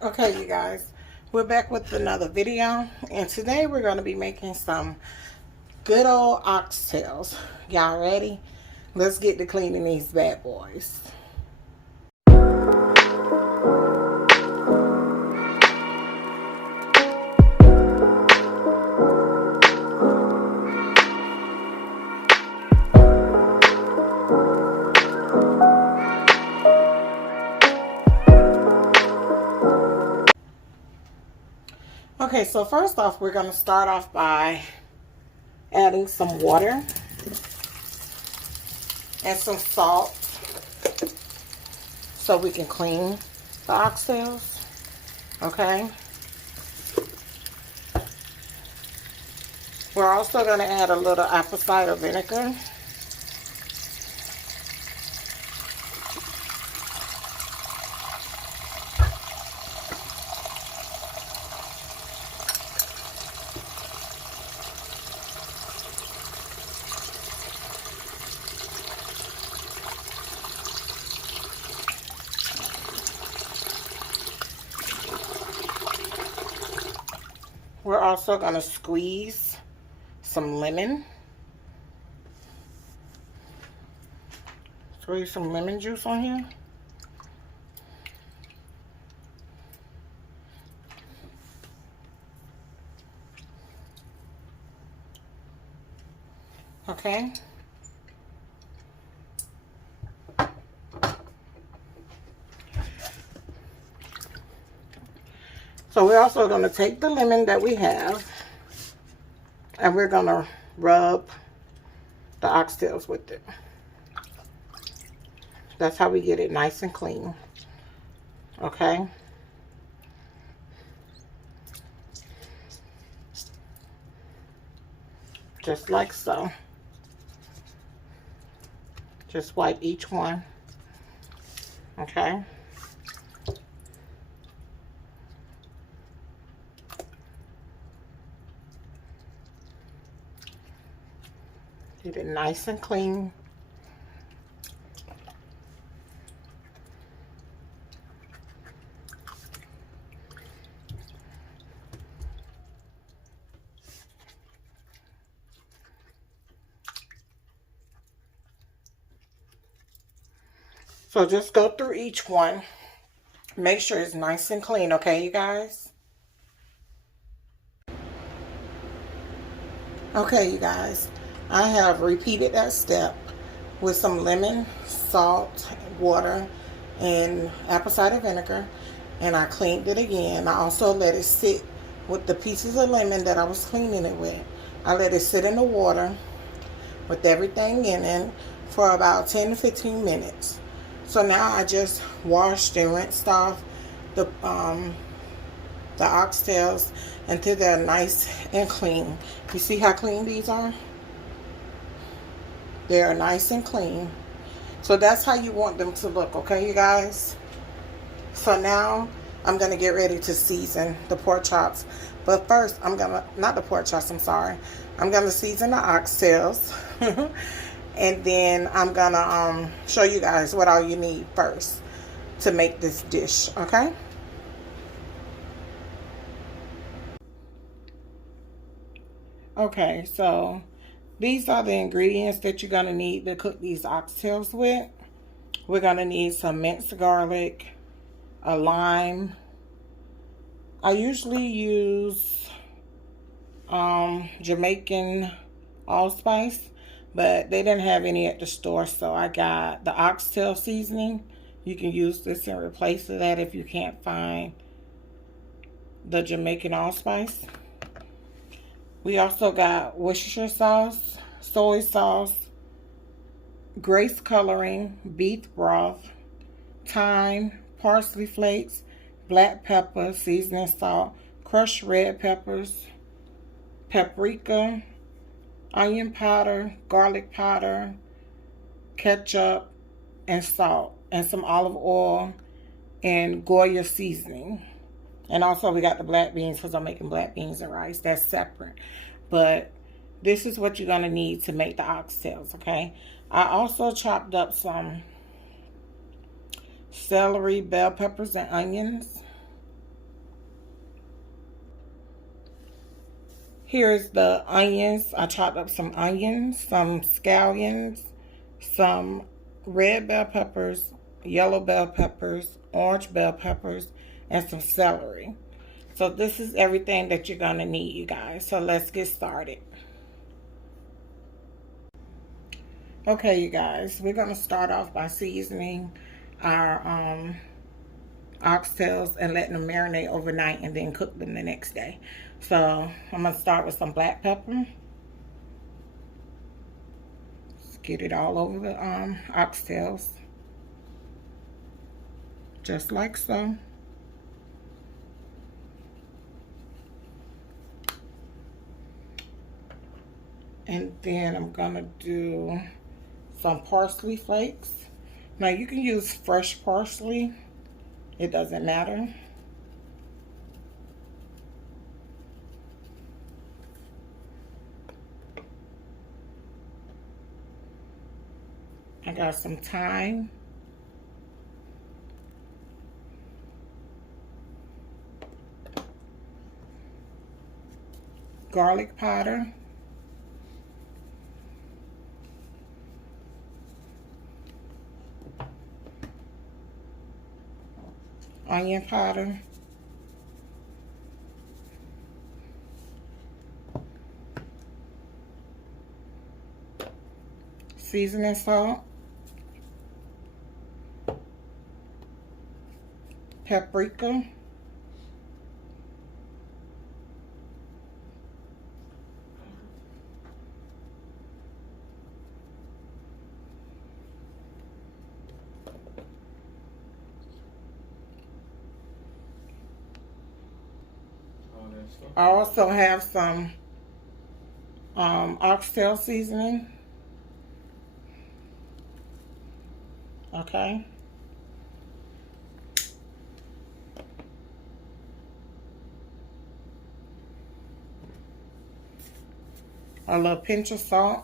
Okay, you guys, we're back with another video, and today we're going to be making some good old oxtails. Y'all ready? Let's get to cleaning these bad boys. Okay, so first off, we're going to start off by adding some water and some salt so we can clean the oxtails. Okay. We're also going to add a little apple cider vinegar. We're also going to squeeze some lemon. Squeeze some lemon juice on here. Okay. So we're also going to take the lemon that we have and we're going to rub the oxtails with it. That's how we get it nice and clean. Okay. Just like so. Just wipe each one. Okay. Get it nice and clean. So just go through each one. Make sure it's nice and clean, okay, you guys? Okay, you guys. I have repeated that step with some lemon, salt, water, and apple cider vinegar. And I cleaned it again. I also let it sit with the pieces of lemon that I was cleaning it with. I let it sit in the water with everything in it for about 10 to 15 minutes. So now I just washed and rinsed off the oxtails until they're nice and clean. You see how clean these are? They are nice and clean. So that's how you want them to look, okay, you guys? So now I'm going to get ready to season the pork chops. But first, not the pork chops, I'm sorry. I'm going to season the oxtails. And then I'm going to show you guys what all you need first to make this dish, okay? Okay, so these are the ingredients that you're going to need to cook these oxtails with. We're going to need some minced garlic, a lime. I usually use Jamaican allspice, but they didn't have any at the store, so I got the oxtail seasoning. You can use this in replace of that if you can't find the Jamaican allspice. We also got Worcestershire sauce, soy sauce, Grace coloring, beef broth, thyme, parsley flakes, black pepper, seasoning salt, crushed red peppers, paprika, onion powder, garlic powder, ketchup, and salt, and some olive oil and Goya seasoning. And also we got the black beans because I'm making black beans and rice. That's separate. But this is what you're going to need to make the oxtails, okay? I also chopped up some celery, bell peppers, and onions. Here's the onions. I chopped up some onions, some scallions, some red bell peppers, yellow bell peppers, orange bell peppers, and some celery. So this is everything that you're gonna need, you guys. So let's get started. Okay, you guys, we're gonna start off by seasoning our oxtails and letting them marinate overnight and then cook them the next day. So I'm gonna start with some black pepper. Just get it all over the oxtails, just like so. And then I'm gonna do some parsley flakes. Now you can use fresh parsley, it doesn't matter. I got some thyme. Garlic powder. Onion powder. Seasoning salt. Paprika. I also have some oxtail seasoning. Okay. A little pinch of salt.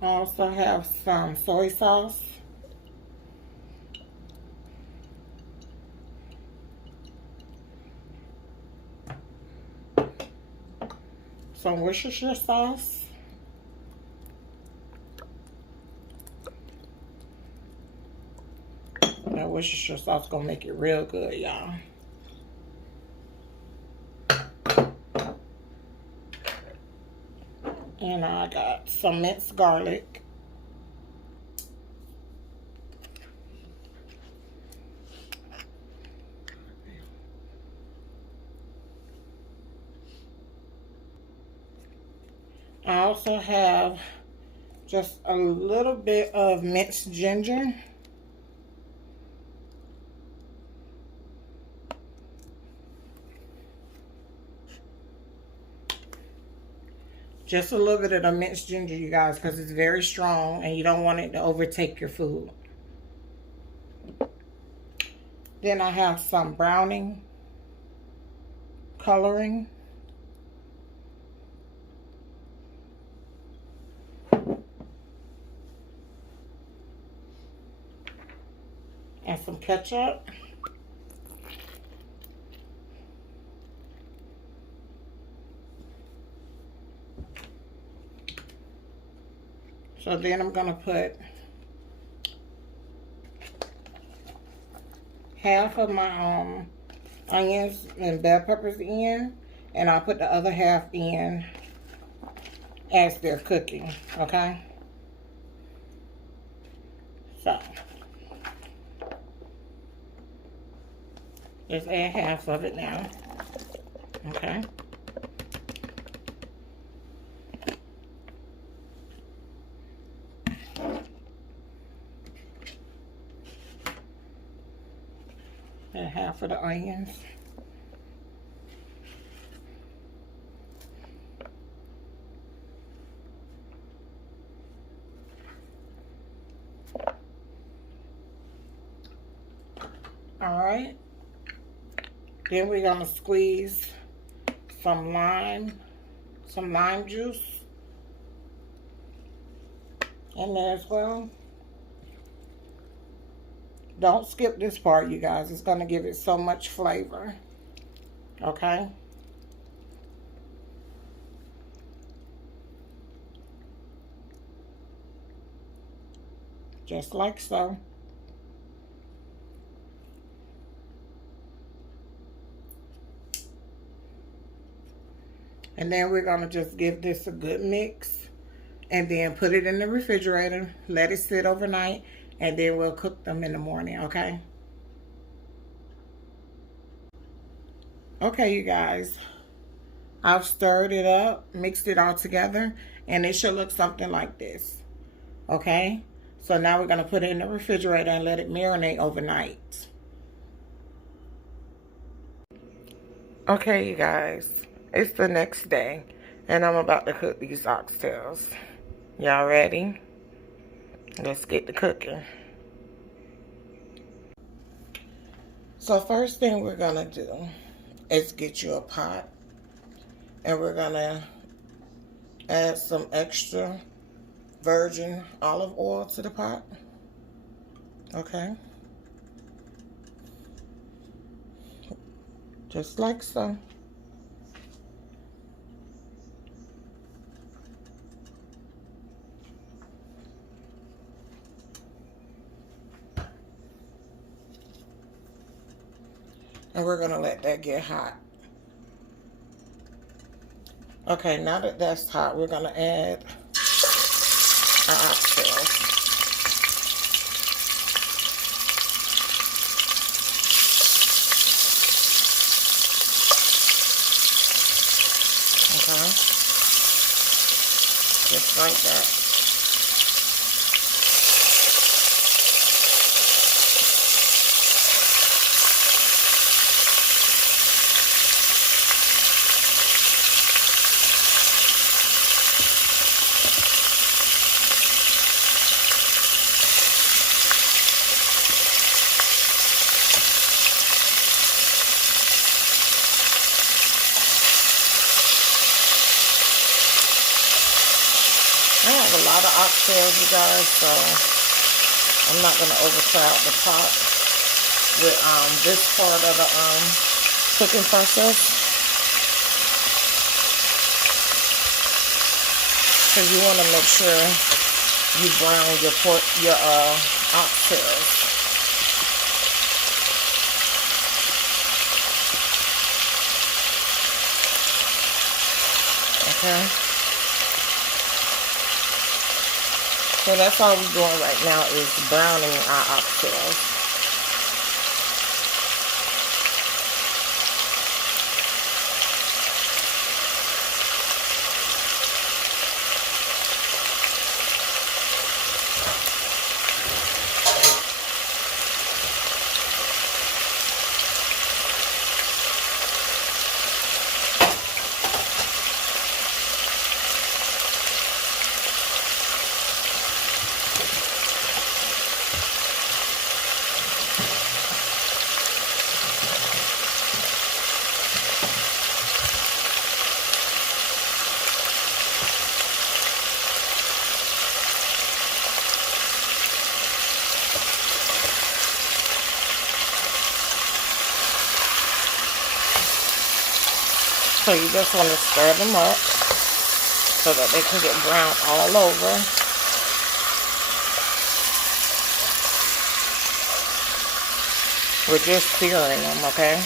I also have some soy sauce. Some Worcestershire sauce. That Worcestershire sauce gonna make it real good, y'all. And I got some minced garlic. I also have just a little bit of minced ginger. Just a little bit of the minced ginger, you guys, because it's very strong and you don't want it to overtake your food. Then I have some browning coloring. And some ketchup. So then I'm gonna put half of my onions and bell peppers in, and I'll put the other half in as they're cooking, okay? So, just add half of it now, okay? And half of the onions. All right. Then we're gonna squeeze some lime juice in there as well. Don't skip this part, you guys. It's going to give it so much flavor. Okay? Just like so. And then we're going to just give this a good mix. And then put it in the refrigerator. Let it sit overnight. And then we'll cook them in the morning, okay? Okay, you guys. I've stirred it up, mixed it all together, and it should look something like this. Okay? So now we're going to put it in the refrigerator and let it marinate overnight. Okay, you guys. It's the next day, and I'm about to cook these oxtails. Y'all ready? Let's get to cooking. So first thing we're going to do is get you a pot. And we're going to add some extra virgin olive oil to the pot. Okay. Just like so. And we're going to let that get hot. Okay, now that that's hot, we're going to add our oxtails. Okay. Just like that. I have a lot of oxtails, you guys, so I'm not going to overcrowd the pot with this part of the cooking process. Because you want to make sure you brown your oxtails. Okay. So that's all we're doing right now is browning our oxtails. So you just want to stir them up so that they can get brown all over. We're just searing them, okay?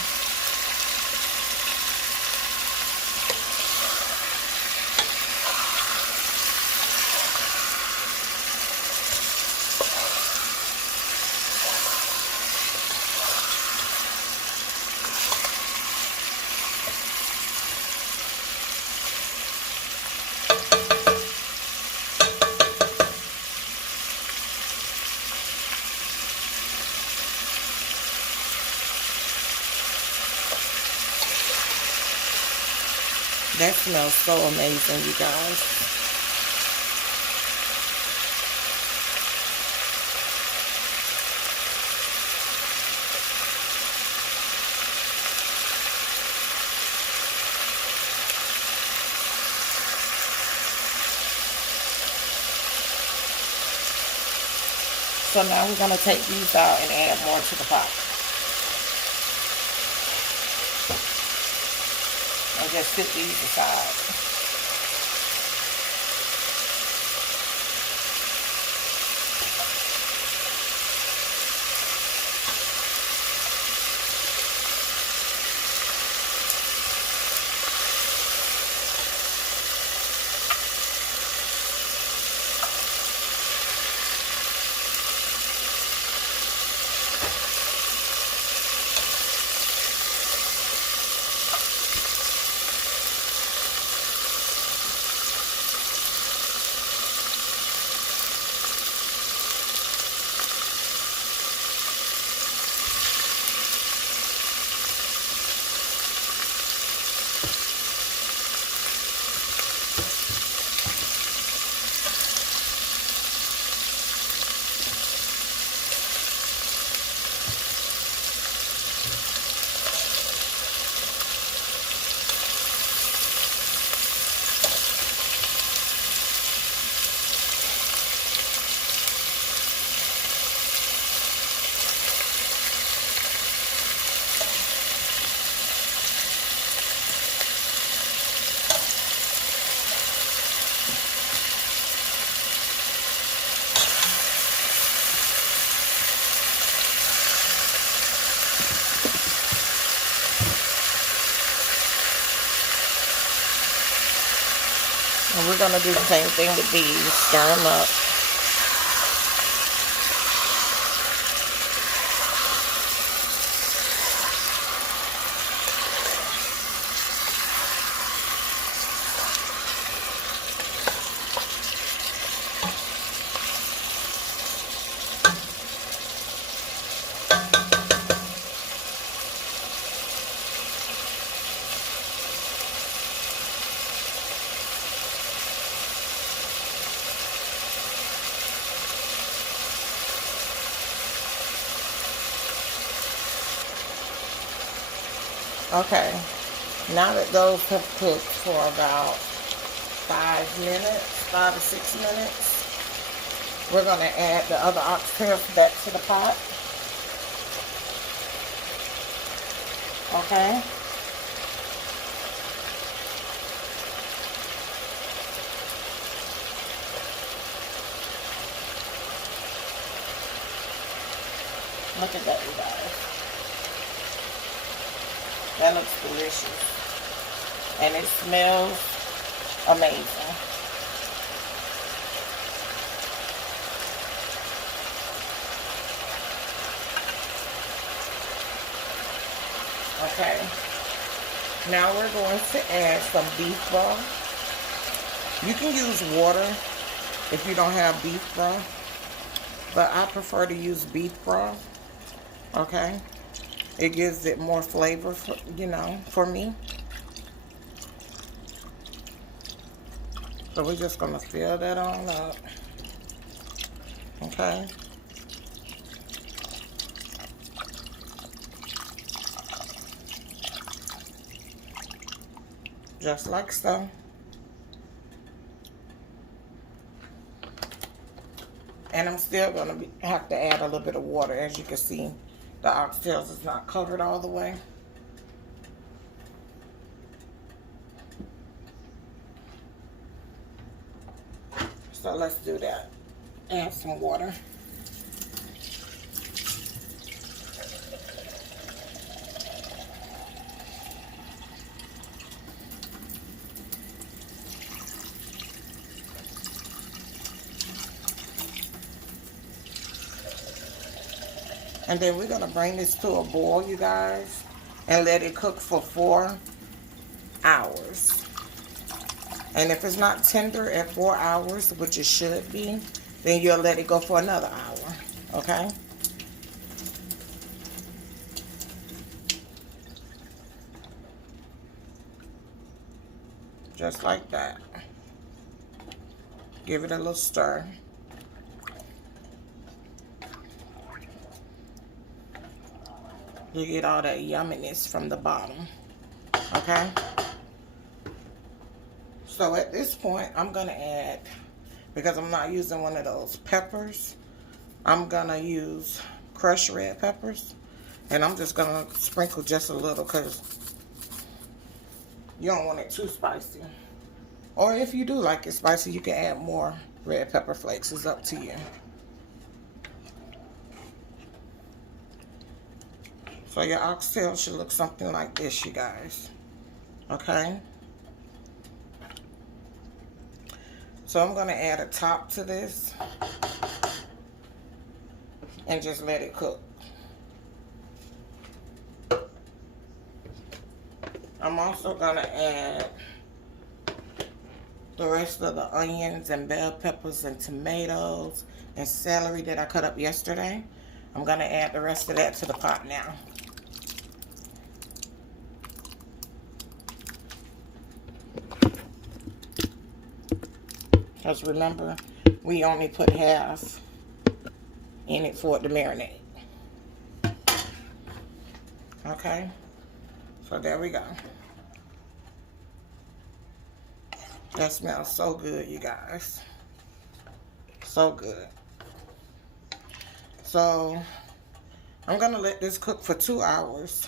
That smells so amazing, you guys. So now we're going to take these out and add more to the pot. And just sit these aside. And we're going to do the same thing with these. Stir them up. Okay, now that those have cooked for about 5 or 6 minutes, we're going to add the other oxtails back to the pot. Okay. Look at that, you guys. That looks delicious. And it smells amazing. Okay. Now we're going to add some beef broth. You can use water if you don't have beef broth, but I prefer to use beef broth. Okay. It gives it more flavor, for me. So we're just going to fill that on up. Okay. Just like so. And I'm still going to have to add a little bit of water. As you can see, the oxtails is not covered all the way. So let's do that. Add some water. And then we're going to bring this to a boil, you guys, and let it cook for 4 hours. And if it's not tender at 4 hours, which it should be, then you'll let it go for another hour, okay? Just like that. Give it a little stir. You get all that yumminess from the bottom, okay? So at this point, I'm gonna add, because I'm not using one of those peppers, I'm gonna use crushed red peppers, and I'm just gonna sprinkle just a little because you don't want it too spicy. Or if you do like it spicy, you can add more red pepper flakes. It's up to you. So your oxtail should look something like this, you guys. Okay? So I'm going to add a top to this and just let it cook. I'm also going to add the rest of the onions and bell peppers and tomatoes and celery that I cut up yesterday. I'm going to add the rest of that to the pot now. Because remember, we only put half in it for it to marinate. Okay? So there we go. That smells so good, you guys. So good. So, I'm going to let this cook for 2 hours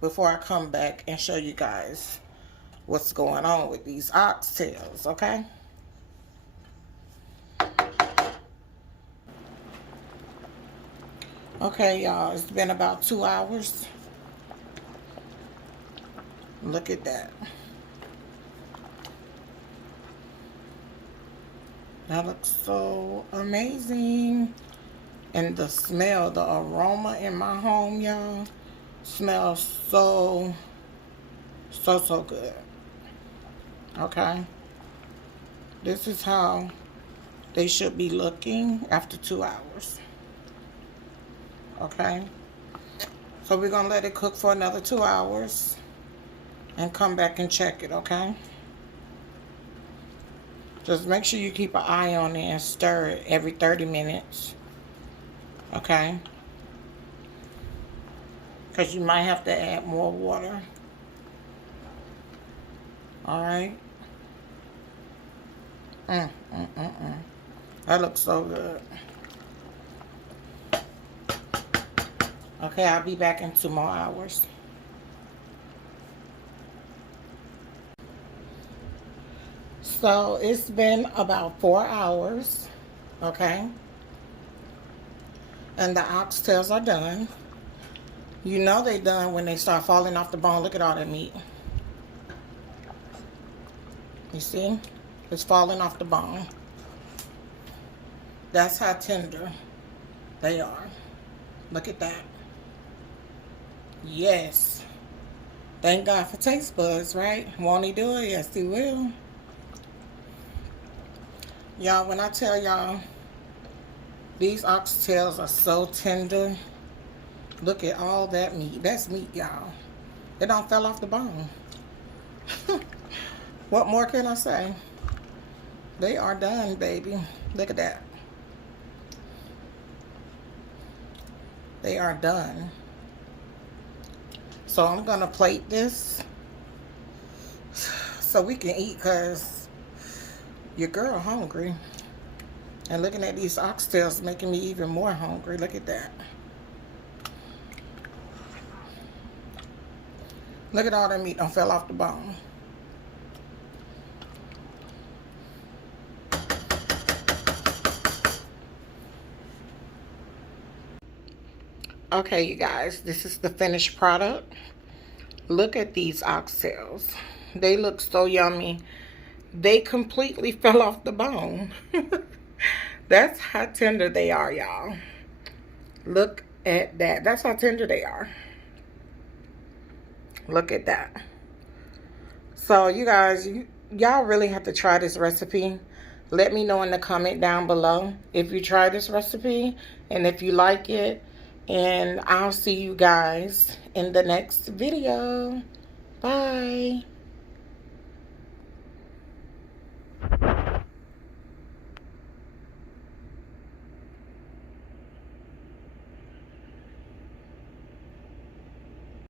before I come back and show you guys what's going on with these oxtails, okay? Okay, y'all, it's been about 2 hours. Look at that. That looks so amazing. And the smell, the aroma in my home, y'all, smells so good. Okay? This is how they should be looking after 2 hours. Okay? So we're going to let it cook for another 2 hours and come back and check it, okay? Just make sure you keep an eye on it and stir it every 30 minutes. Okay? Because you might have to add more water. Alright? That looks so good. Okay, I'll be back in 2 more hours. So it's been about 4 hours. Okay? And the oxtails are done. You know they done when they start falling off the bone. Look at all that meat. You see? It's falling off the bone. That's how tender they are. Look at that. Yes. Thank God for taste buds, right? Won't he do it? Yes, he will. Y'all, when I tell y'all, these oxtails are so tender. Look at all that meat. That's meat, y'all. It don't fell off the bone. What more can I say? They are done, baby. Look at that. They are done. So I'm going to plate this so we can eat because your girl hungry. And looking at these oxtails making me even more hungry. Look at that. Look at all that meat that fell off the bone. Okay, you guys, this is the finished product. Look at these oxtails. They look so yummy. They completely fell off the bone. That's how tender they are, y'all. Look at that. That's how tender they are. Look at that. So, you guys, y'all really have to try this recipe. Let me know in the comment down below if you try this recipe and if you like it. And I'll see you guys in the next video. Bye.